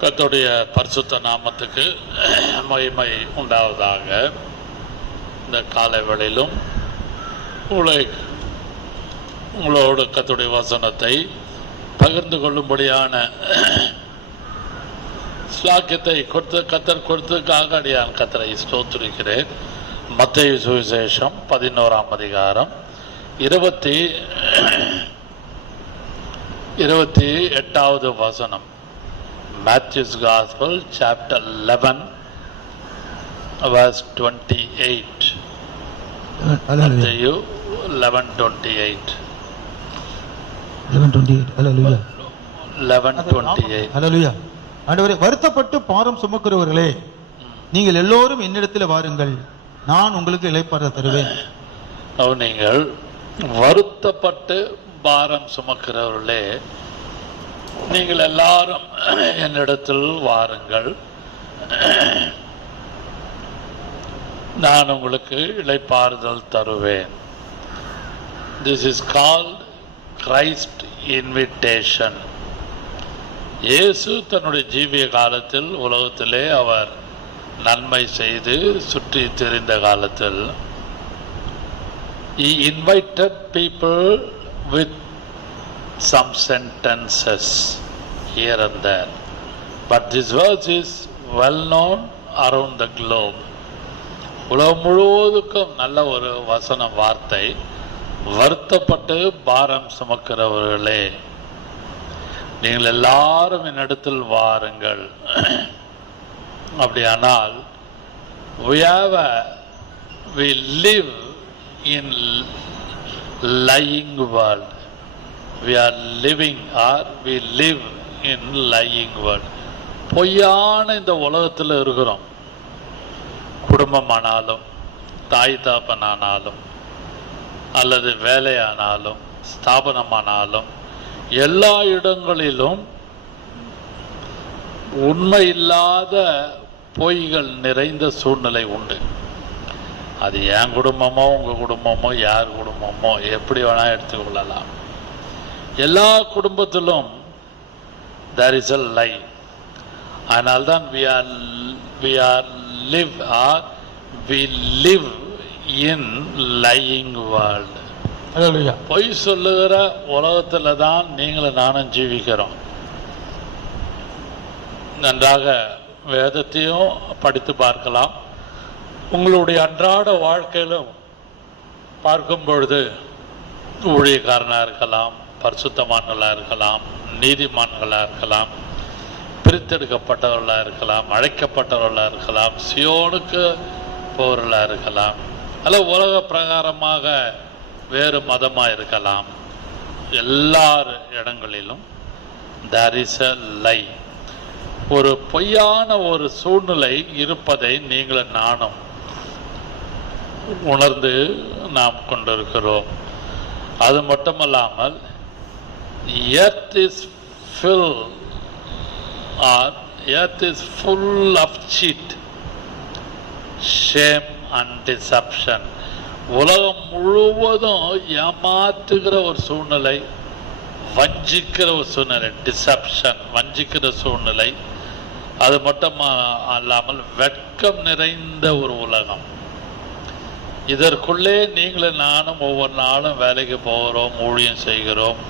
கர்த்தருடைய பரிசுத்த நாமத்துக்கு மகிமை உண்டாவதாக. இந்த காலை வேளையிலும் உங்களோடு கர்த்தருடைய வசனத்தை பகிர்ந்து கொள்ளும்படியான சாக்கியத்தை கர்த்தர் கொடுத்ததுக்காக அடியான் கர்த்தரை ஸ்தோத்திரிக்கிறேன். மத்தேயு சுவிசேஷம் 11ஆம் அதிகாரம் 28வது வசனம். Matthew's Gospel, chapter 11, verse 28. Matthew 11:28. 11:28. Hallelujah. 11:28. Hallelujah. ஆண்டவரே, வருத்தப்பட்டு பாரம் சுமக்கிறவர்களே, நீங்கள் எல்லோரும் என்னிடத்தில் வாருங்கள், நான் உங்களுக்கு இளைப்பாற தருவேன். நீங்கள் வருத்தப்பட்டு பாரம் சுமக்கிறவர்களே, நீங்கள் எல்லாரும் என்னிடத்தில் வாருங்கள், நான் உங்களுக்கு இளைப்பாறுதல் தருவேன். This is called Christ invitation. இயேசு தன்னுடைய ஜீவிய காலத்தில் உலகத்திலே அவர் நன்மை செய்து சுற்றி திரிந்த காலத்தில் He invited people with some sentences here and there, but this verse is well known around the globe. உலகம் முழுவதுக்கும் நல்ல ஒரு வசன வார்த்தை. வருத்தப்பட்டு பாரம் சுமக்கிறவர்களே, நீங்கள் எல்லாரும் என்னிடத்தில் வாருங்கள். அப்படியானால் we live in lying world. We are living or we live in lying world. பொய்யான இந்த உலகத்தில் இருக்கிறோம். குடும்பமானாலும், தாய் தாப்பனானாலும், அல்லது வேலையானாலும், ஸ்தாபனமானாலும், எல்லா இடங்களிலும் உண்மை இல்லாத பொய்கள் நிறைந்த சூழ்நிலை உண்டு. அது என் குடும்பமோ உங்கள் குடும்பமோ யார் குடும்பமோ எப்படி வேணால் எடுத்துக்கொள்ளலாம். எல்லா குடும்பத்திலும் there is a lie. அதனால்தான் we live in lying world. பொய் சொல்லுகிற உலகத்துல தான் நீங்களும் நானும் ஜீவிக்கிறோம். நன்றாக வேதத்தையும் படித்து பார்க்கலாம். உங்களுடைய அன்றாட வாழ்க்கையிலும் பார்க்கும் பொழுது ஊழியக்காரனாக இருக்கலாம், பரிசுத்தமான்களாக இருக்கலாம், நீதிமான்களாக இருக்கலாம், பிரித்தெடுக்கப்பட்டவர்களாக இருக்கலாம், அழைக்கப்பட்டவர்களாக இருக்கலாம், சியோனுக்கு போவர்களாக இருக்கலாம், அல்ல உலக பிரகாரமாக வேறு மதமாக இருக்கலாம். எல்லா இடங்களிலும் there is a lie. ஒரு பொய்யான ஒரு சூழ்நிலை இருப்பதை நீங்களும் நானும் உணர்ந்து நாம் கொண்டிருக்கிறோம். அது மட்டுமல்லாமல் earth is full of cheat, shame and deception. உலகம் முழுவதும் ஏமாற்றுகிற ஒரு சூழ்நிலை, வஞ்சிக்கிற ஒரு சூழ்நிலை, டிசப்ஷன், வஞ்சிக்கிற சூழ்நிலை. அது மட்டும் அல்லாமல் வெட்கம் நிறைந்த ஒரு உலகம். இதற்குள்ளே நீங்களும் நானும் ஒவ்வொரு நாளும் வேலைக்கு போகிறோம், ஊழியம் செய்கிறோம்,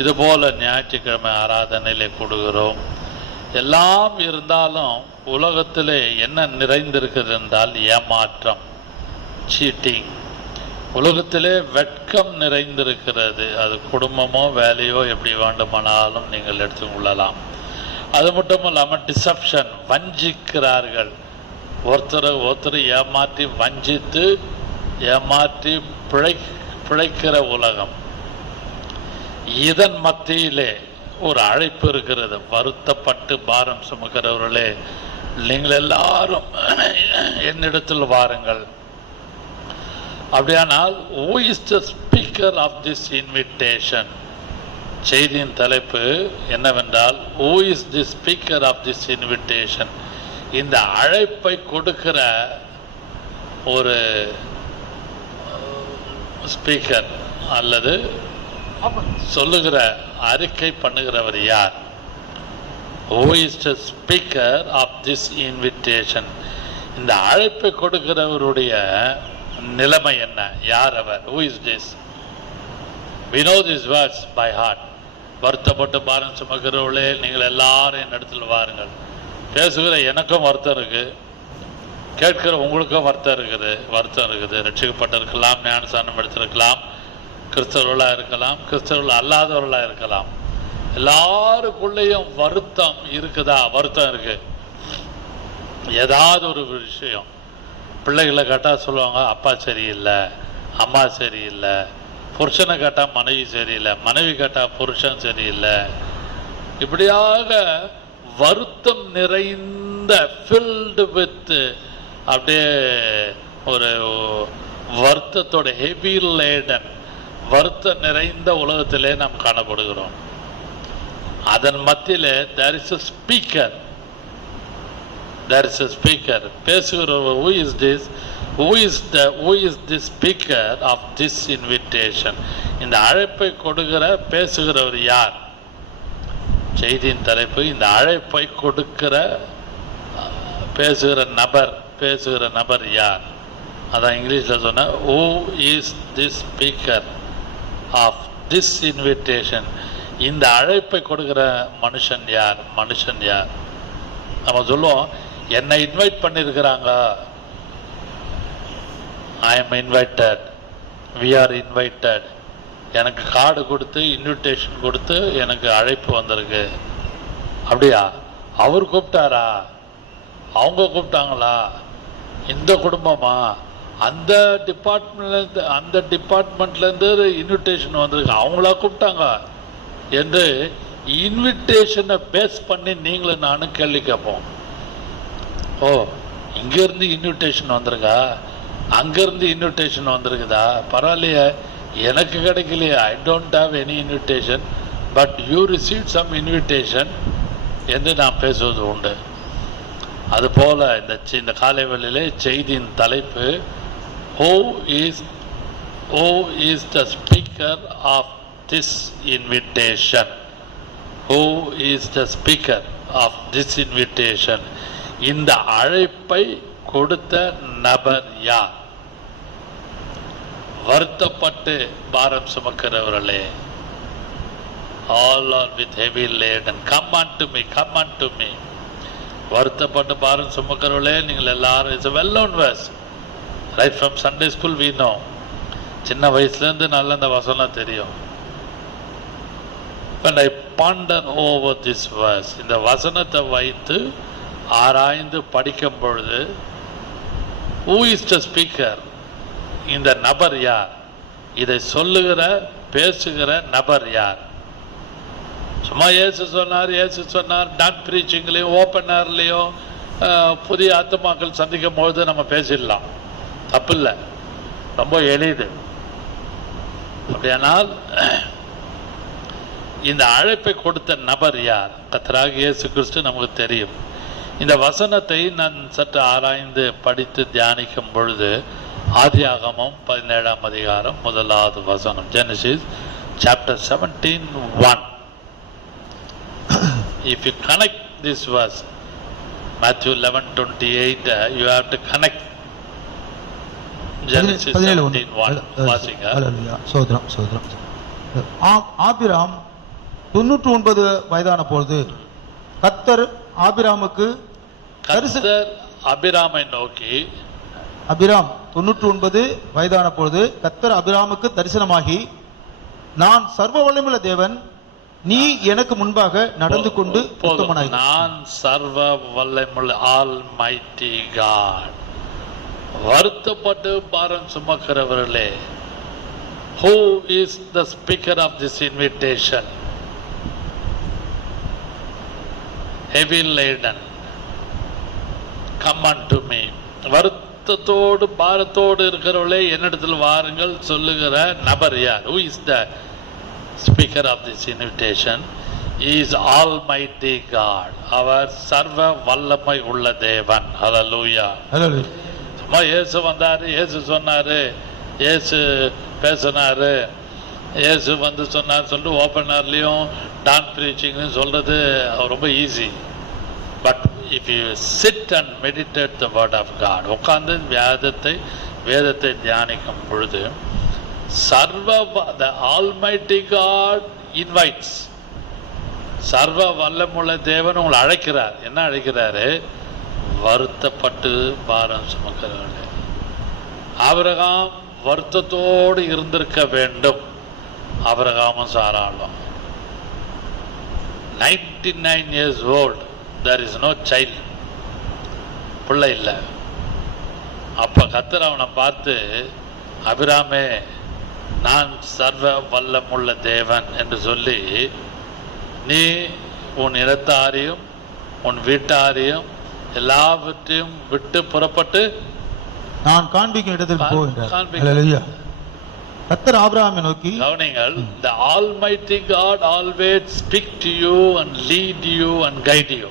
இதுபோல் ஞாயிற்றுக்கிழமை ஆராதனையிலே கொடுக்கிறோம். எல்லாம் இருந்தாலும் உலகத்திலே என்ன நிறைந்திருக்கிறது என்றால் ஏமாற்றம், சீட்டிங். உலகத்திலே வெட்கம் நிறைந்திருக்கிறது. அது குடும்பமோ வேலையோ எப்படி வேண்டுமானாலும் நீங்கள் எடுத்துக்கொள்ளலாம். அது மட்டும் இல்லாமல் டிசப்ஷன், வஞ்சிக்கிறார்கள். ஒருத்தர் ஏமாற்றி வஞ்சித்து ஏமாற்றி பிழைக்கிற உலகம். இதன் மத்தியிலே ஒரு அழைப்பு இருக்கிறது. வருத்தப்பட்டு பாரம் சுமக்கிறவர்களே, நீங்கள் எல்லாரும் என்னிடத்தில் வாருங்கள். அப்படியானால் who is the speaker of this invitation? செய்தியின் தலைப்பு என்னவென்றால் who is the speaker of this invitation? இந்த அழைப்பை கொடுக்கிற ஒரு ஸ்பீக்கர் அல்லது சொல்லுகிற அறிக்கை பண்ணுகிறவர் யார்? Who is the speaker of this invitation? இந்த அழைப்பை கொடுக்கிறவருடைய நிலைமை என்ன? யார் அவர்? Who is this? We know these words by heart. வருத்தப்பட்டு பாரம் சுமக்கிறவர்களே நீங்கள் எல்லாரும் என் இடத்துல வாருங்கள். பேசுகிற எனக்கும் வருத்தம் இருக்கு, கேட்கிற உங்களுக்கும் வருத்தம் இருக்குது. ரட்சிக்கப்பட்டிருக்கலாம், ஞானஸ்நானம் எடுத்திருக்கலாம், கிறிஸ்தவர்களாக இருக்கலாம், கிறிஸ்தவர்கள் அல்லாதவர்களாக இருக்கலாம். எல்லாருக்குள்ளேயும் வருத்தம் இருக்குதா? வருத்தம் இருக்கு. ஏதாவது ஒரு விஷயம், பிள்ளைகளை கேட்டால் சொல்லுவாங்க அப்பா சரியில்லை, அம்மா சரியில்லை, புருஷனை கேட்டால் மனைவி சரியில்லை, மனைவி கேட்டால் புருஷன் சரியில்லை. இப்படியாக வருத்தம் நிறைந்த ஃபில்டு வித் அப்படியே ஒரு வருத்தத்தோட ஹெவி லேடன், வருத்தம் நிறைந்த உலகத்திலே நாம் காணப்படுகிறோம். அதன் மத்தியிலே there is a speaker. பேசுகிறவர். who is this? who is the speaker of this invitation? இந்த அழைப்பை கொடுக்கிற பேசுகிறவர் யார்? செய்தியின் தலைப்பு இந்த அழைப்பை கொடுக்கிற பேசுகிற நபர் யார்? அதான் இங்கிலீஷில் சொன்ன who is the speaker of this invitation? இந்த அழைப்பை கொடுக்கிற மனுஷன் யார்? நம்ம சொல்லுவோம் என்னை இன்வைட் பண்ணியிருக்கிறாங்க, I am invited, we are invited. எனக்கு கார்டு கொடுத்து இன்விடேஷன் கொடுத்து எனக்கு அழைப்பு வந்திருக்கு. அப்படியா? அவர் கூப்பிட்டாரா? அவங்க கூப்பிட்டாங்களா? இந்த குடும்பமா? அந்த டிபார்ட்மெண்ட்லேருந்து இன்விடேஷன் வந்திருக்கு, அவங்களா கூப்பிட்டாங்க என்று இன்விடேஷனை பேஸ் பண்ணி நீங்களும் நானும் கேள்வி கேட்போம். ஓ, இங்கேருந்து இன்விடேஷன் வந்திருக்கா, அங்கேருந்து இன்விடேஷன் வந்திருக்குதா? பரவாயில்லையே, எனக்கு கிடைக்கலையே, I don't have any invitation, but you receive some invitation என்று நான் பேசுவது உண்டு. அதுபோல் இந்த காலை வேளையிலே செய்தியின் தலைப்பு Who is the speaker of this invitation? Who is the speaker of this invitation? இந்த அழைப்பை கொடுத்த நபர் யார்? வருத்தப்பட்டு பாரம் சுமக்கிறவர்களே, all are with heavy laden, come unto me. வருத்தப்பட்டு பாரம் சுமக்கிறவர்களே நீங்கள் எல்லாரும், it's a well known verse right from Sunday school we know. சின்ன வயசுலேருந்து நல்ல இந்த வசனம் தெரியும். When I ponder over this verse, இந்த வசனத்தை வைத்து ஆராய்ந்து படிக்கும் பொழுது who is the speaker? இந்த நபர் யார்? இதை சொல்லுகிற பேசுகிற நபர் யார்? சும்மா இயேசு சொன்னார் டான் ப்ரீச்சிங்லேயும் ஓப்பன் ஏர்லேயும் புதிய ஆத்மாக்கள் சந்திக்கும் பொழுது நம்ம பேசிடலாம், தப்பு இல்லை, ரொம்ப எளிது. அப்படியானால் இந்த அழைப்பை கொடுத்த நபர் யார்? கர்த்தராகிய இயேசு கிறிஸ்து நமக்கு தெரியும். இந்த வசனத்தை நான் சற்று ஆராய்ந்து படித்து தியானிக்கும் பொழுது ஆதியாகமம் 17ஆம் அதிகாரம் 1வது வசனம், Genesis chapter 17:1. If you connect this verse, Matthew 11:28, you have to connect Genesis 17:1. வாசிங்க. சோதரம். ஆபிராம் 99 வயதான பொழுது கர்த்தர் ஆபிராமுக்கு அபிராமை நோக்கி, அபிராம் 99 வயதான பொழுது கர்த்தர் அபிராமுக்கு தரிசனமாகி, நான் சர்வ வல்லமையுள்ள தேவன், நீ எனக்கு முன்பாக நடந்து கொண்டு உத்தமனாய். நான் சர்வ வல்லமையுள்ள ஆல்மைட்டி காட். வருத்தப்பட்டு பாரம் சுமக்கிறவர்களே, who is the speaker of this invitation? Heavy laden, come unto me. வருத்தத்தோடு பாரத்தோடு இருக்கிறவர்களே என்னிடத்தில் வாருங்கள் சொல்லுகிற நபர் யார்? Who is the speaker of this invitation? He is Almighty God. அவர் சர்வ வல்லமை உள்ள தேவன். ஹல்லேலூயா. சும்மா இயேசு வந்தாரு, இயேசு சொன்னாரு, இயேசு பேசினாரு, இயேசு வந்து சொன்னார் சொல்லிட்டு ஓப்பனர்லேயும் டான் ப்ரீச்சிங்னு சொல்கிறது ரொம்ப easy. But if you sit and meditate the word of God, உட்கார்ந்து வேதத்தை தியானிக்கும் பொழுது த ஆல்மைட்டி காட் இன்வைட்ஸ், சர்வ வல்லமுள்ள தேவன் உங்களை அழைக்கிறார். என்ன அழைக்கிறாரு? வருத்தப்பட்டு பாரம் சுமக்கிறவர்களே. ஆபிரகாம் வருத்தத்தோடு இருந்திருக்க வேண்டும். ஆபிரகாமும் சாராளும் 99 years old, there is no child, பிள்ளை இல்லை. அப்ப கர்த்தர் அவனை பார்த்து, அபிராமே நான் சர்வ வல்லமுள்ள தேவன் என்று சொல்லி, நீ உன் இனத்தாரையும் உன் வீட்டாரையும் எல்லாவற்றையும் விட்டு புறப்பட்டு நான் காண்பிக்கும் இடத்திற்கு போ என்றார். ஹல்லேலூயா. கர்த்தர் ஆபிரகாமை நோக்கி, கவனிங்கள், the almighty God always speak to you and lead you and guide you.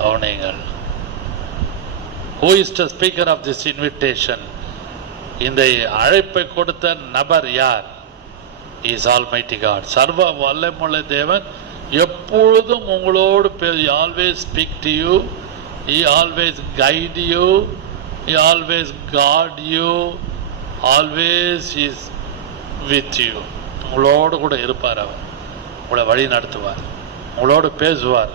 கவனிங்கள், who is the speaker of this invitation? இந்த அழைப்பை கொடுத்த நபர் யார்? is almighty God, சர்வ வல்லமுள்ள தேவன். எப்பொழுதும் உங்களோடு always speak to you, he always guide you, he always guard you, always is with you. உங்களோடு கூட இருப்பார். அவர் உங்களை வழி நடத்துவார், உங்களோடு பேசுவார்.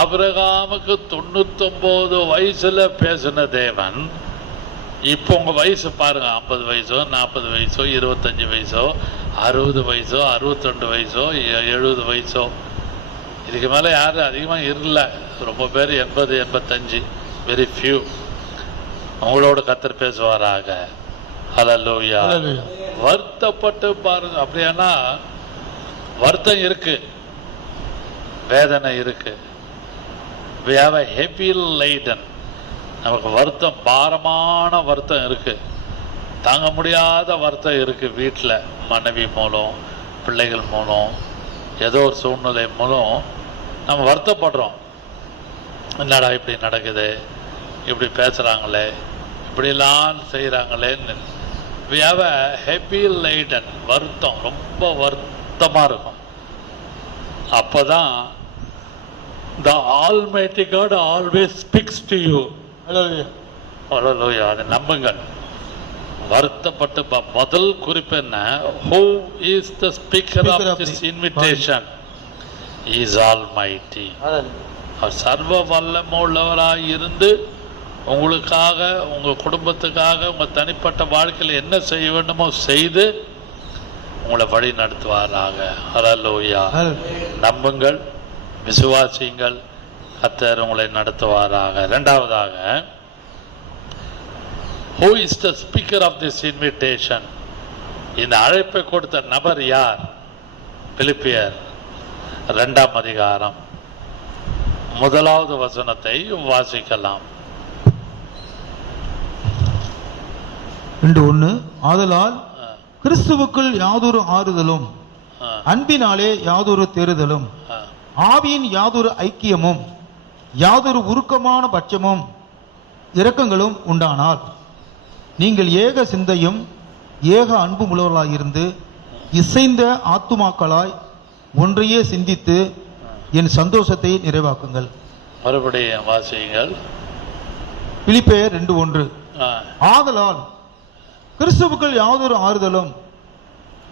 ஆபிரகாமுக்கு 99 வயசுல பேசின தேவன் இப்போ உங்க வயசு பாருங்க, 50 வயசோ 40 வயசோ 25 வயசோ 60 வயசோ 62 வயசோ 70 வயசோ, இதுக்கு மேல யாரும் அதிகமா இல்லை. ரொம்ப பேர் 80 85, வெரி ஃபியூ. உங்களோட கர்த்தர் பேசுவாராக. ஹல்லேலூயா. வருத்தப்பட்டு பாருங்க. அப்படியானா வருத்தம் இருக்கு, வேதனை இருக்கு. we have a heavy laden, நமக்கு வருத்தம், பாரமான வருத்தம் இருக்கு, தாங்க முடியாத வருத்தம் இருக்கு. வீட்டில் மனைவி மூலம், பிள்ளைகள் மூலம், ஏதோ ஒரு சூழ்நிலை மூலம் நம்ம வருத்தப்படுறோம். என்னடா இப்படி நடக்குது, இப்படி பேசுகிறாங்களே, இப்படிலாம் செய்கிறாங்களேன்னு we have a heavy laden, வருத்தம், ரொம்ப வருத்தமாக இருக்கும். அப்போ தான் the almighty God always speaks to you. ஹல்லேலூயா. அதை நம்புங்கள். வருத்தப்பட்டு முதல் குறிப்பு என்ன? who is the speaker of this invitation? He is almighty. அவர் சர்வ வல்லமுள்ளவராய் இருந்து உங்களுக்காக, உங்க குடும்பத்துக்காக, உங்க தனிப்பட்ட வாழ்க்கையில் என்ன செய்ய வேண்டுமோ செய்து உங்களை வழி நடத்துவாராக. ஹல்லேலூயா. நம்புங்கள், விசுவாசியுங்கள், கர்த்தர் உங்களை நடத்துவாராக. இரண்டாவதாக, who is the speaker of this invitation? இந்த அழைப்பை கொடுத்த நபர் யார்? பிலிப்பியர் 2ஆம் அதிகாரம் 1வது வசனத்தை வாசிக்கலாம். 2:1 ஆதலால் கிறிஸ்துவுக்குள் யாதொரு ஆறுதலும், அன்பினாலே யாதொரு தேறுதலும், ஆவியின் யாதொரு ஐக்கியமும், யாதொரு உருக்கமான பட்சமும் இரக்கங்களும் உண்டானால், நீங்கள் ஏக சிந்தையும் ஏக அன்பு உள்ளவர்களாயிருந்து இசைந்த ஆத்துமாக்களாய் ஒன்றையே சிந்தித்து என் சந்தோஷத்தை நிறைவாக்குங்கள். மறுபடியும் வாசியுங்கள். பிலிப்பியர் 2:1 ஆதலால் கிறிஸ்துவுக்குள் யாதொரு ஆறுதலும்,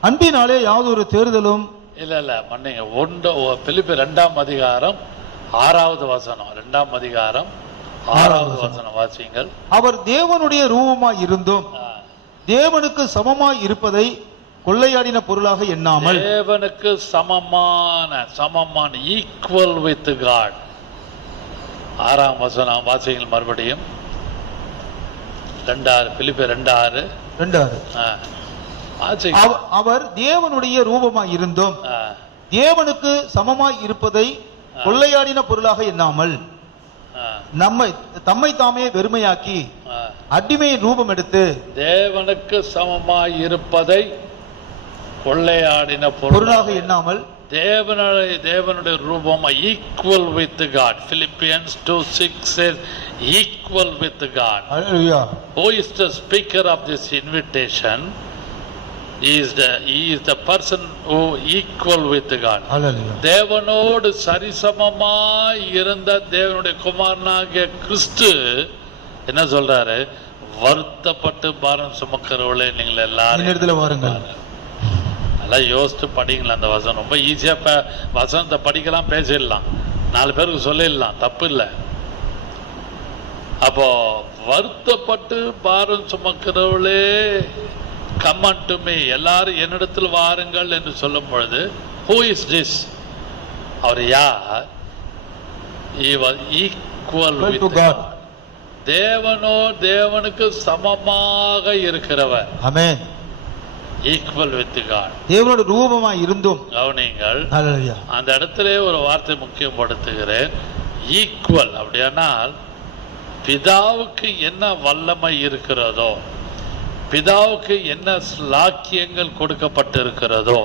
அன்பினாலே யாதொரு தேறுதலும். இல்ல மன்னிங்க, பிலிப்பியர் 2ஆம் அதிகாரம் 6வது வசனம், 2ஆம் அதிகாரம் 6வது வசனம் வாசியுங்கள். அவர் தேவனுடைய ரூபமாய் இருந்தும் தேவனுக்கு சமமாய் இருப்பதை கொள்ளையாடின பொருளாக எண்ணாமல், தேவனுக்கு சமமான ஈக்குவல் வித் காட். 6ஆம் வசனம் வாசியுங்கள் மறுபடியும். 2:6 பிலிப்பியர் 2:6 அவர் தேவனுடைய ரூபமாய் இருந்தும் தேவனுக்கு சமமாய் இருப்பதை கொள்ளையாடின பொருளாக எண்ணாமல் தம்மை தாமே வெறுமையாக்கி அடிமை ரூபம் எடுத்து தேவனுக்கு சமமாய் இருப்பதை கொள்ளையாடின பொருளாக எண்ணாமல் தேவனுடைய ரூபம் equal with God. Philippians 2:6 says equal with God. Hallelujah. Who is the speaker of this invitation? He is the person who equal with God. Hallelujah. தேவனோடு சரிசமமாய் இருந்த தேவனுடைய குமாரனாகிய கிறிஸ்து என்ன சொல்றாரு? வருத்தப்பட்டு பாரம் சுமக்கிறவளே நீங்கள் எல்லாரும் என்னிடத்துல வாருங்கள். நல்லா யோசித்து படிங்களா அந்த வசனம். ரொம்ப ஈஸியா வசனத்தை படிக்கலாம், பேசிடலாம், 4 பேருக்கு சொல்லிடலாம், தப்பு இல்லை. அப்போ வருத்தப்பட்டு பாரம் சுமக்கிறவளே come unto me, எல்லாரும் என்னிடத்தில் வாருங்கள் என்று சொல்லும் பொழுது who is this? அவர் யார்? He was equal with God. தேவனுக்கு சமமாக இருக்கிறவர். ஆமென். Equal with God. தேவனோட ரூபமாய் இருந்தும் கவனிங்கள். ஹalleluya. அந்த இடத்திலே ஒரு வார்த்தை முக்கியப்படுத்துகிறேன். ஈக்குவல் அப்படியானால் பிதாவுக்கு என்ன வல்லமை இருக்கிறதோ, பிதாவுக்கு என்ன ஸ்லாக்கியங்கள் கொடுக்கப்பட்டிருக்கிறதோ,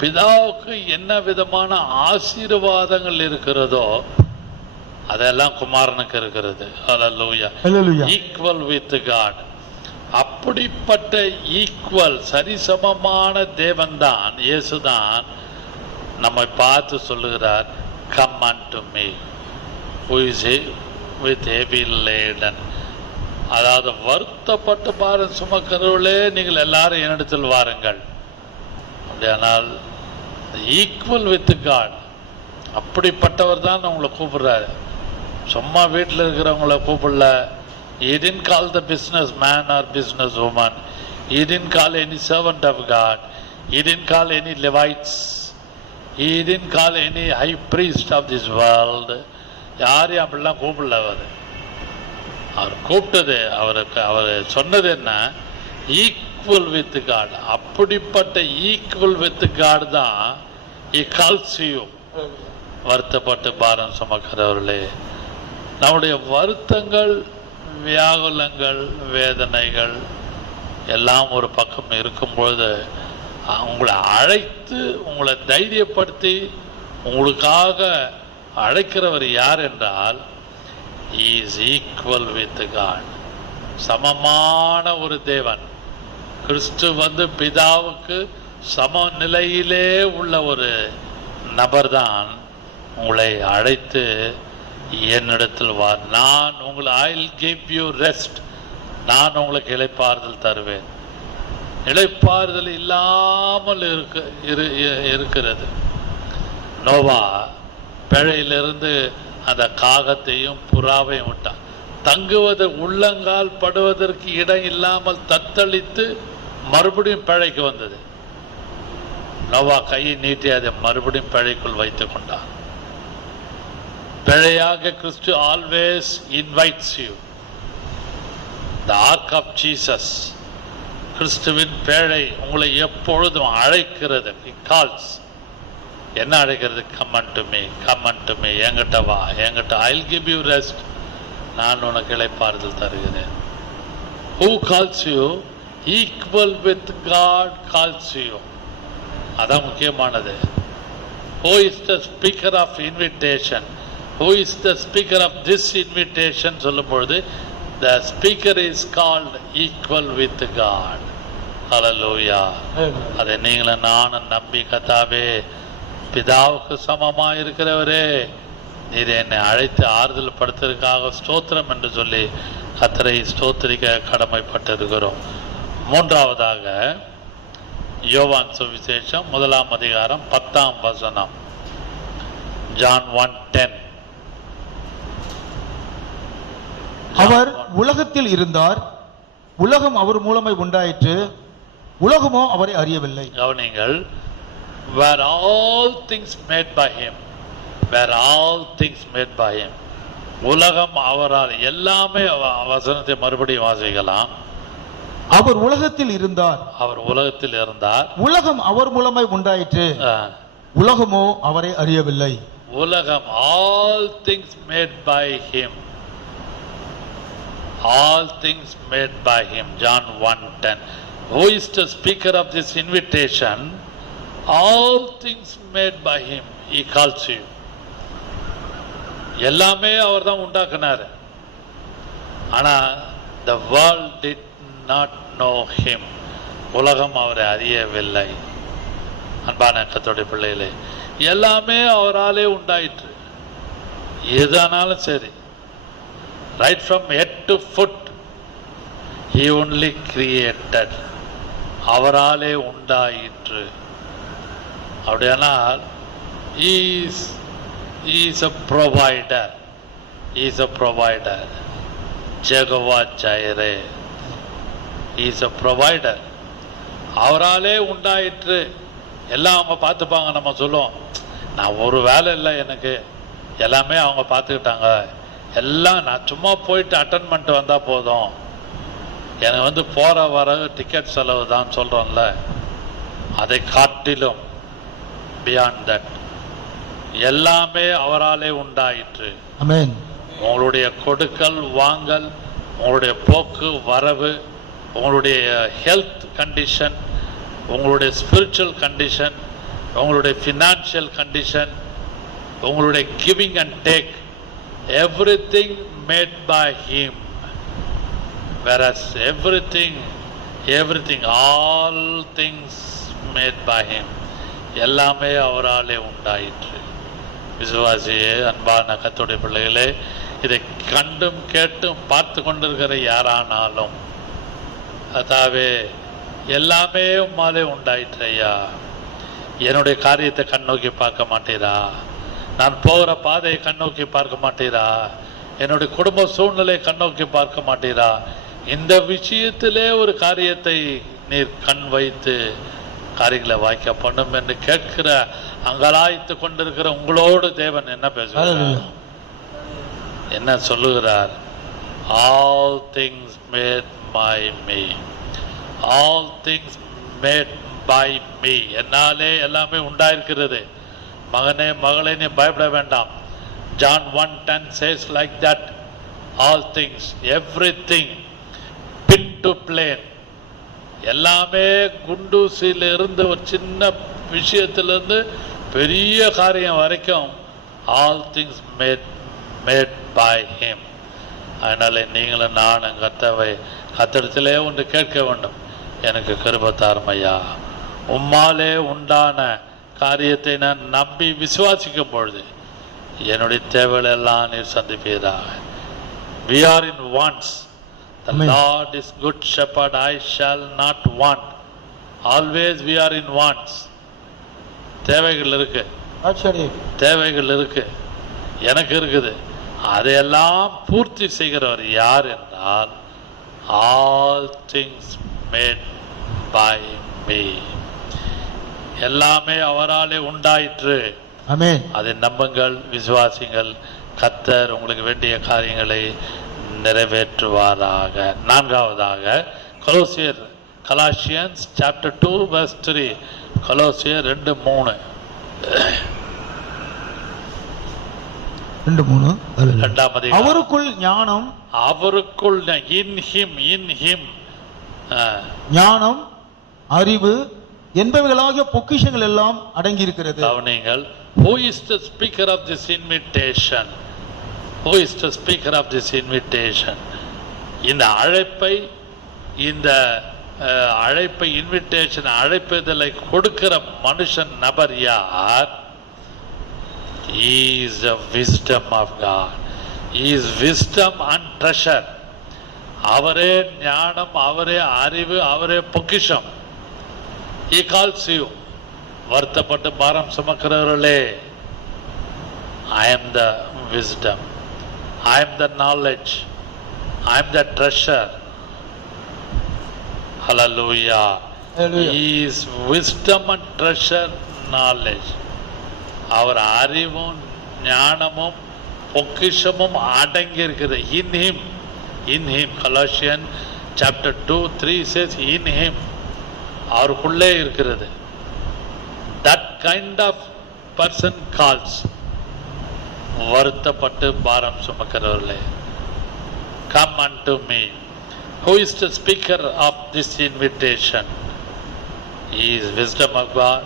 பிதாவுக்கு என்ன விதமான ஆசீர்வாதங்கள் இருக்கிறதோ அதெல்லாம் குமாரனுக்கு இருக்கிறது. ஹalleluya. Equal with God. அப்படிப்பட்ட ஈக்குவல் சரிசமமான தேவன் தான், இயேசுதான் நம்மை பார்த்து சொல்லுகிறார், come unto me who is with heavy laden. அதாவது வருத்தப்பட்டு பாரம் சுமக்கிறவர்களே நீங்கள் எல்லாரும் என்னிடத்தில் வாருங்கள். அப்படியானால் ஈக்குவல் வித் காட், அப்படிப்பட்டவர் தான் உங்களை கூப்பிடுறாரு. சும்மா வீட்டில் இருக்கிறவங்கள கூப்பிடல. He didn't call the businessman or businesswoman. He didn't call any servant of God. He didn't call any Levites. He didn't call any high priest of this world. யாரையும் அப்படிலாம் கூப்பிடல. அவர் கூப்பிட்டது, அவர் சொன்னது என்ன? Equal with God. அப்படிப்பட்ட equal with God தான் He calls you. வருத்தப்பட்டு பாரம் சுமக்கிறவர்களே, நம்முடைய வருத்தங்கள், வியாகுலங்கள், வேதனைகள் எல்லாம் ஒரு பக்கம் இருக்கும்பொழுது உங்களை அழைத்து உங்களை தைரியப்படுத்தி உங்களுக்காக அழைக்கிறவர் யார் என்றால் He is equal with God. சமமான ஒரு தேவன். கிறிஸ்து பிதாவுக்கு சமநிலையிலே உள்ள ஒரு நபர்தான் உங்களை அழைத்து என்னிடத்தில் வா, நான் உங்களை I'll give you rest, நான் உங்களுக்கு இளைப்பாறுதல் தருவேன். இளைப்பாறுதல் இல்லாமல் இருக்கிறது. நோவா பிழையிலிருந்து அந்த காகத்தையும் புறாவையும் விட்டான். தங்குவது உள்ளங்கால் படுவதற்கு இடம் இல்லாமல் தத்தளித்து மறுபடியும் பிழைக்கு வந்தது. நோவா கையை நீட்டி அதை மறுபடியும் பிழைக்குள் வைத்துக் கொண்டான். பிழையாக கிறிஸ்து always invites you. The ark of Jesus, கிறிஸ்துவின் பேழை உங்களை எப்பொழுதும் அழைக்கிறது. He calls. என்ன அழைக்கிறது? come unto me, come unto me. என்கிட்ட வா, என்கிட்ட I'll give you rest, நான் உனக்கு இளைப்பாறுதல் தருகிறேன். Who calls you? Equal with God calls you. அதான் முக்கியமானது. Who is the speaker of invitation? Who is the speaker of this invitation? சொல்லும் பொழுது the speaker is called equal with God. Hallelujah. அதை நீங்களும் நானும் நம்பி, கர்த்தாவே பிதாவுக்கு சமமாக இருக்கிறவரே, நீர் என்னை அழைத்து ஆறுதல் படுத்ததற்காக ஸ்தோத்திரம் என்று சொல்லி கர்த்தரை ஸ்தோத்திரிக்க கடமைப்பட்டிருக்கிறோம். மூன்றாவதாக யோவான் சுவிசேஷம் 1ஆம் அதிகாரம் 10ஆம் வசனம். John 1:10. அவர் உலகத்தில் இருந்தார், உலகம் அவர் மூலமாய் உண்டாயிற்று, உலகமோ அவரை அறியவில்லை. கவனிங்கள். Were all things made by him, were all things made by him. உலகம் அவரால், எல்லாமே. வசனத்தை மறுபடியும் வாசிக்கலாம். அவர் உலகத்தில் இருந்தார், அவர் உலகத்தில் இருந்தார், உலகம் அவர் மூலமாய் உண்டாயிற்று, உலகமோ அவரை அறியவில்லை. உலகம், all things made by him, all things made by him. John 1:10. Who is the speaker of this invitation? All things made by him. He calls you. எல்லாமே அவர் தான் உண்டாக்குனார். ஆனா the world did not know him. உலகம் அவரை அறியவில்லை. அன்பான கர்த்தருடைய பிள்ளைகளே, எல்லாமே அவராலே உண்டாயிற்று. எதானாலும் சரி, right from head to food he only created. அவராலே உண்டாயிற்று. அப்படியானால் he is a provider. He is a provider. Jehovah Jireh. He is a provider. அவராலே உண்டாயிற்று. எல்லாம் அவங்க பார்த்துப்பாங்க. நம்ம சொல்லுவோம், நான் ஒரு வேலை இல்லை, எனக்கு எல்லாமே அவங்க பார்த்துக்கிட்டாங்க, எல்லாம் நான் சும்மா போயிட்டு அட்டன் பண்ணிட்டு வந்தால் போதும், எனக்கு போகிற வர டிக்கெட் செலவு தான் சொல்கிறோம்ல, அதை காட்டிலும் பியாண்ட் தட் எல்லாமே அவராலே உண்டாயிற்று. ஆமென். உங்களுடைய கொடுக்கல் வாங்கல், உங்களுடைய போக்கு வரவு, உங்களுடைய ஹெல்த் கண்டிஷன், உங்களுடைய ஸ்பிரிச்சுவல் கண்டிஷன், உங்களுடைய ஃபினான்ஷியல் கண்டிஷன், உங்களுடைய giving and take, everything made by him. whereas everything all things made by him, எல்லாமே அவராலே உண்டாயிற்று. விசுவாசியே, அன்பான கர்த்தருடைய பிள்ளைகளே, இதை கண்டும் கேட்டும் பார்த்து கொண்டிருக்கிற யாரானாலும், அதாவே எல்லாமே உம்மாலே உண்டாயிற்று ஐயா, என்னுடைய காரியத்தை கண்ணோக்கி பார்க்க மாட்டீரா? நான் போகிற பாதையை கண்ணோக்கி பார்க்க மாட்டீரா? என்னுடைய குடும்ப சூழ்நிலை கண்ணோக்கி பார்க்க மாட்டீரா? இந்த விஷயத்திலே ஒரு காரியத்தை நீர் கண் வைத்து காரியங்களை வாய்க்க பண்ணும் என்று கேட்கிற, அங்கலாய்த்து கொண்டிருக்கிற உங்களோடு தேவன் என்ன பேசுகிறார்? என்ன சொல்லுகிறார்? All things made by me. All things made by me. என்னாலே எல்லாமே உண்டாயிருக்கிறது. மகனே மகளே, நீ பயப்பட வேண்டாம். John 1:10 says like that, all things, everything, pit to plain, எல்லாமே குண்டூசியில இருந்து ஒரு சின்ன விஷயத்திலிருந்து பெரிய காரியம் வரைக்கும் all things made by him. அதனால நீங்களும் நானும் கர்த்தரிடத்திலே ஒன்று கேட்க வேண்டும், எனக்கு கிருபை தாரும் ஐயா. உம்மாலே உண்டான காரியத்தை நான் நம்பி விசுவாசிக்கும் பொழுது என்னுடைய தேவைகள் எல்லாம் நீர் சந்திப்பீராக. We are in wants. The Lord is good shepherd, I shall not want. Always we are in wants. தேவைகள் இருக்கு, தேவைகள் இருக்கு, எனக்கு இருக்குது. அதையெல்லாம் பூர்த்தி செய்கிறவர் யார் என்றால், all things made by me. எல்லாமே அவராலே உண்டாயிற்று. ஆமென். அதை நம்புங்கள், விசுவாசிங்கள். கர்த்தர் உங்களுக்கு வேண்டிய காரியங்களை நிறைவேற்றுவாராக. நான்காவதாக Colossians chapter 2 verse 3. கொலோசியர் 2:3. 2:3. அவருக்குள் ஞானம், அவருக்குள் in him ஞானம், அறிவு என்பவைகளாகிய பொக்கிஷங்கள் எல்லாம் அடங்கி இருக்கிறது. கவனிங்கள். Who is the speaker of this invitation? Who is the speaker of this invitation? இந்த அழைப்பை, இந்த அழைப்பை, இன்விடேஷன், அழைப்பதலை கொடுக்கிற மனுஷன் நபர் யார்? He is the wisdom of God. He is wisdom and treasure. அவரே ஞானம், அவரே அறிவு, அவரே பொக்கிஷம். He calls you. வருத்தப்பட்டு பாரம் சுமக்கிறவர்களே, I am the wisdom, I am the knowledge, I am the treasure. Hallelujah. He is wisdom and treasure, knowledge. அவர் அறிவும் ஞானமும் பொக்கிஷமும் அடங்கி இருக்கிறது. In him. Colossians chapter 2:3 says in him. அவருக்குள்ளே இருக்கிறது. That kind of person calls. வருத்தப்பட்டு பாரம் சுமக்கிறவர்களே, come unto me. Who is the speaker of this invitation? He is wisdom of God.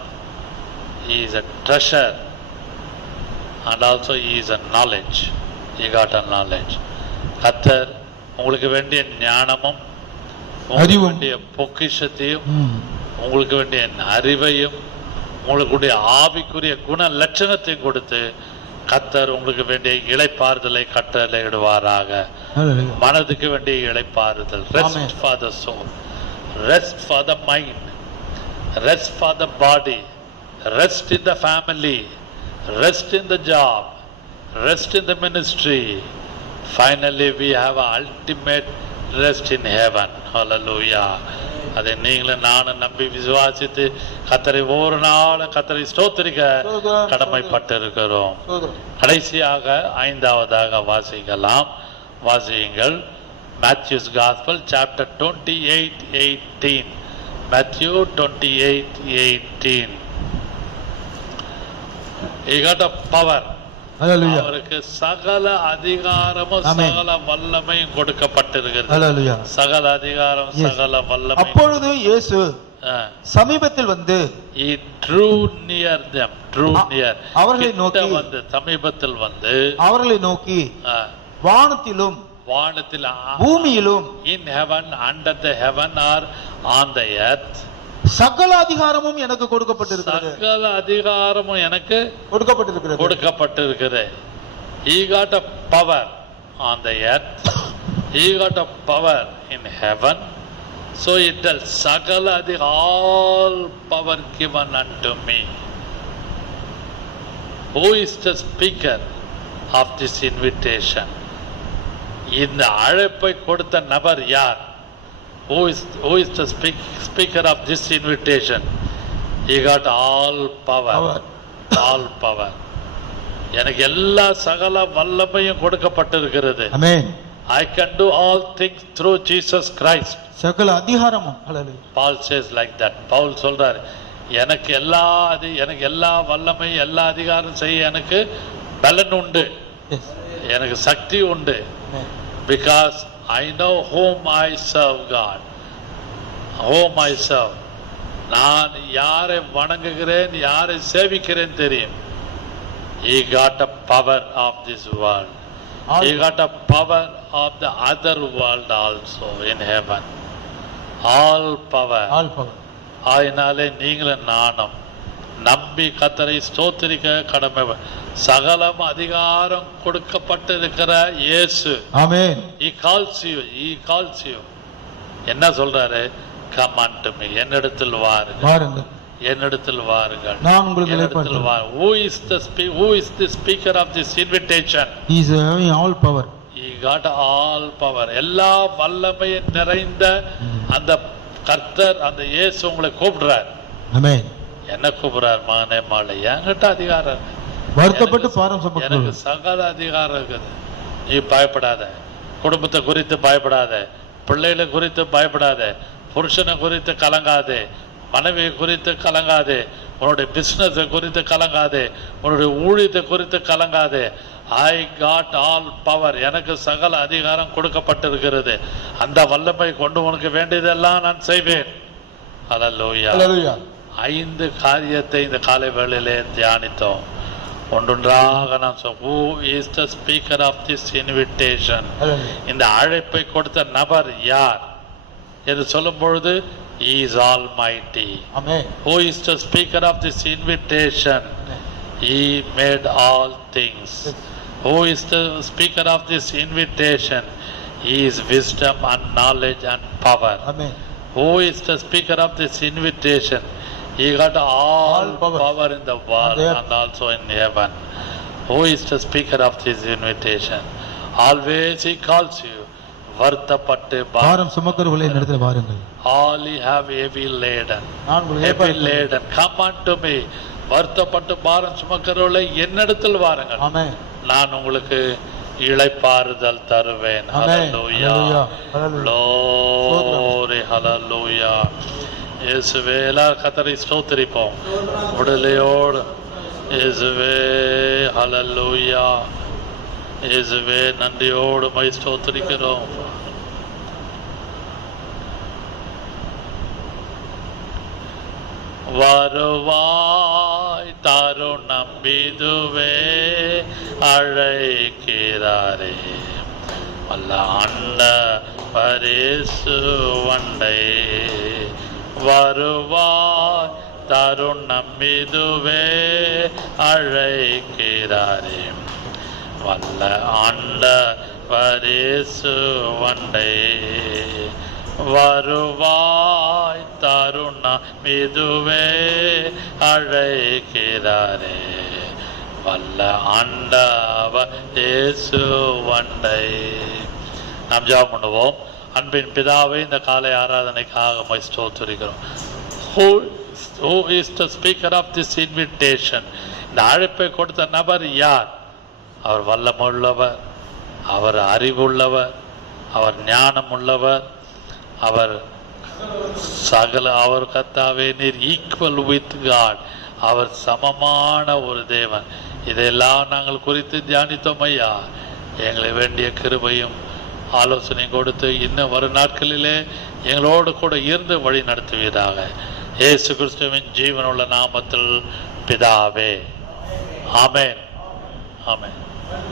He is a treasure. And also he is a knowledge. He got a knowledge. கர்த்தர் உங்களுக்கு வேண்டிய ஞானமும் உங்களுக்கு வேண்டிய பொக்கிஷத்தையும் உங்களுக்கு வேண்டிய அறிவையும் உங்களுக்கு ஆவிக்குரிய குண லட்சணத்தையும் கொடுத்து கர்த்தர் உங்களுக்கு வேண்டிய இளைப்பாறுதலை கட்டளையிடுவாராக. மனதுக்கு வேண்டிய இளைப்பாறுதல், rest for the soul, rest for the mind, rest for the body, rest in the family, rest in the job, rest in the ministry. Finally we have an ultimate rest in heaven. Hallelujah. அதை நீங்களும் நானும் நம்பி விசுவாசித்து கர்த்தரை ஒவ்வொரு நாளும் கர்த்தரை ஸ்தோத்திரிக்க கடமைப்பட்டு இருக்கிறோம். கடைசியாக ஐந்தாவதாக வாசிக்கலாம். வாசியுங்கள். Matthew's Gospel chapter 28:18. Matthew 28:18. He got a power. அவருக்கு சகல அதிகாரமும் சகல வல்லமையும் கொடுக்கப்பட்டிருக்கிறது. சகல அதிகாரம் சகல வல்லமை. அப்பொழுது இயேசு சமீபத்தில் வந்து he drew near them, drew near, அவர்களை நோக்கி வந்து சமீபத்தில் வந்து அவர்களை நோக்கி வானத்திலும் பூமியிலும் in heaven, under the heaven or on the earth, சகல அதிகாரமும் எனக்கு கொடுக்கப்பட்டிருக்கிறது. சகல அதிகாரமும் எனக்கு கொடுக்கப்பட்டிருக்கிறது. He got a power on the earth, he got a power in heaven. So it tells sagala all power given unto me. Who is the speaker of this invitation? இந்த அழைப்பை கொடுத்த நபர் யார்? Who is the speaker of this invitation? He got all power. All power. எனக்கு எல்லா சகல வல்லமையும் கொடுக்கப்பட்டிருக்கிறது. Amen. I can do all things through Jesus Christ. சகல அதிகாரமும். Hallelujah. Paul says like that. Paul சொல்றார், எனக்கு எல்லா வல்லமை எல்லா அதிகாரம் செய்ய எனக்கு பலன் உண்டு. எனக்கு சக்தி உண்டு. Because I know whom I serve, God. Whom I serve. நான் யாரை வணங்குகிறேன், யாரை சேவிக்கிறேன் தெரியும். He got a power of this world. He got a power of the other world also in heaven. All power. All power. ஆயினாலே நீங்களும் நானும் நம்பி கர்த்தரை ஸ்தோத்திரிக்க கடமை. சகலம் அதிகாரம் கொடுக்கப்பட்டிருக்கிற இயேசு. ஆமென். He calls you. He calls you. என்ன சொல்றாரு? Come unto me. என்னிடத்தில் வாருங்கள். என்னிடத்தில் வாருங்கள். நான் உங்களுக்கு இளைப்பாறுதல். Who is the speaker of this invitation? He is having all power. He got all power. எல்லா வல்லமையும் நிறைந்த அந்த கர்த்தர், அந்த இயேசு உங்களை கூப்பிடுறார். ஆமென். என்ன கூப்பிடுறார்? மகனே மகளே, என்கிட்ட அதிகாரம் இருக்கு. வருத்தப்பட்டு பாரம் சுமக்க எனக்கு சகல அதிகாரம் இருக்குது. நீ பயப்படாத. குடும்பத்தை குறித்து பயப்படாத. பிள்ளைகளை குறித்து பயப்படாத. புருஷனை குறித்து கலங்காதே. மனைவியை குறித்து கலங்காதே. உன்னுடைய பிசினஸ் குறித்து கலங்காதே. உன்னுடைய ஊழியத்தை குறித்து கலங்காதே. I got all power. எனக்கு சகல அதிகாரம் கொடுக்கப்பட்டிருக்கிறது. அந்த வல்லமை கொண்டு உனக்கு வேண்டியதெல்லாம் நான் செய்வேன். ஹல்லேலூயா. ஹல்லேலூயா. 5 காரியத்தை இந்த காலை வேளையிலே தியானித்தோம். ஒன்றொன்றாக நாம் who is the speaker of this invitation? இந்த அழைப்பை கொடுத்த நபர் யார் என்று சொல்லும் பொழுது he is almighty. Amen. Who is the speaker of this invitation? He made all things. Who is the speaker of this invitation? He is wisdom and knowledge and power. Amen. Who is the speaker of this invitation? He got all power in the world and also in heaven. Who is the speaker of this invitation? Always he calls you. வருத்தப்பட்டு பாரம் சுமக்கிறவர்களே என்னிடத்தில் வாருங்கள். All you have heavy laden. Heavy laden. Come unto me. வருத்தப்பட்டு பாரம் சுமக்கிறவர்களே என்னிடத்தில் வாருங்கள். ஆமென். நான் உங்களுக்கு இளைப்பாறுதல் தருவேன். ஹல்லேலூயா. glory hallelujah. இயேசுவே, கர்த்தரை ஸ்தோத்திரிப்போம் விடுதலையோடு. இயேசுவே ஹல்லேலூயா. இயேசுவே நன்றியோடு மை ஸ்தோத்திரிக்கிறோம். வருவாய் தருணம் இதுவே அழைக்கிறாரே. வல்ல பரிசு வண்டை வருவாய், தருணம் இதுவே அழைக்கிறாரே. வல்ல ஆண்டவரேசு வண்டை வருவாய், தருணம் இதுவே அழைக்கிறாரே. வல்ல ஆண்டவர் இயேசு வண்டை. நாம் ஜெபம் பண்ணுவோம். அன்பின் பிதாவை, இந்த காலை ஆராதனைக்காக உம்மை ஸ்தோத்திரிக்கிறோம். Who is the speaker of this invitation? இந்த அழைப்பை கொடுத்த நபர் யார்? அவர் வல்லமுள்ளவர், அவர் அறிவுள்ளவர், அவர் ஞானம் உள்ளவர், அவர் அவர் கர்த்தாவே நீர் ஈக்குவல் வித் காட், அவர் சமமான ஒரு தேவன். இதையெல்லாம் நாங்கள் குறித்து தியானித்தோம் ஐயா. எங்களை வேண்டிய கிருபையும் ஆலோசனை கொடுத்து இன்னும் வரும் நாட்களிலே எங்களோடு கூட இருந்து வழி நடத்துவீராக. இயேசு கிறிஸ்துவின் ஜீவனுள்ள நாமத்தில் பிதாவே, ஆமென், ஆமென்.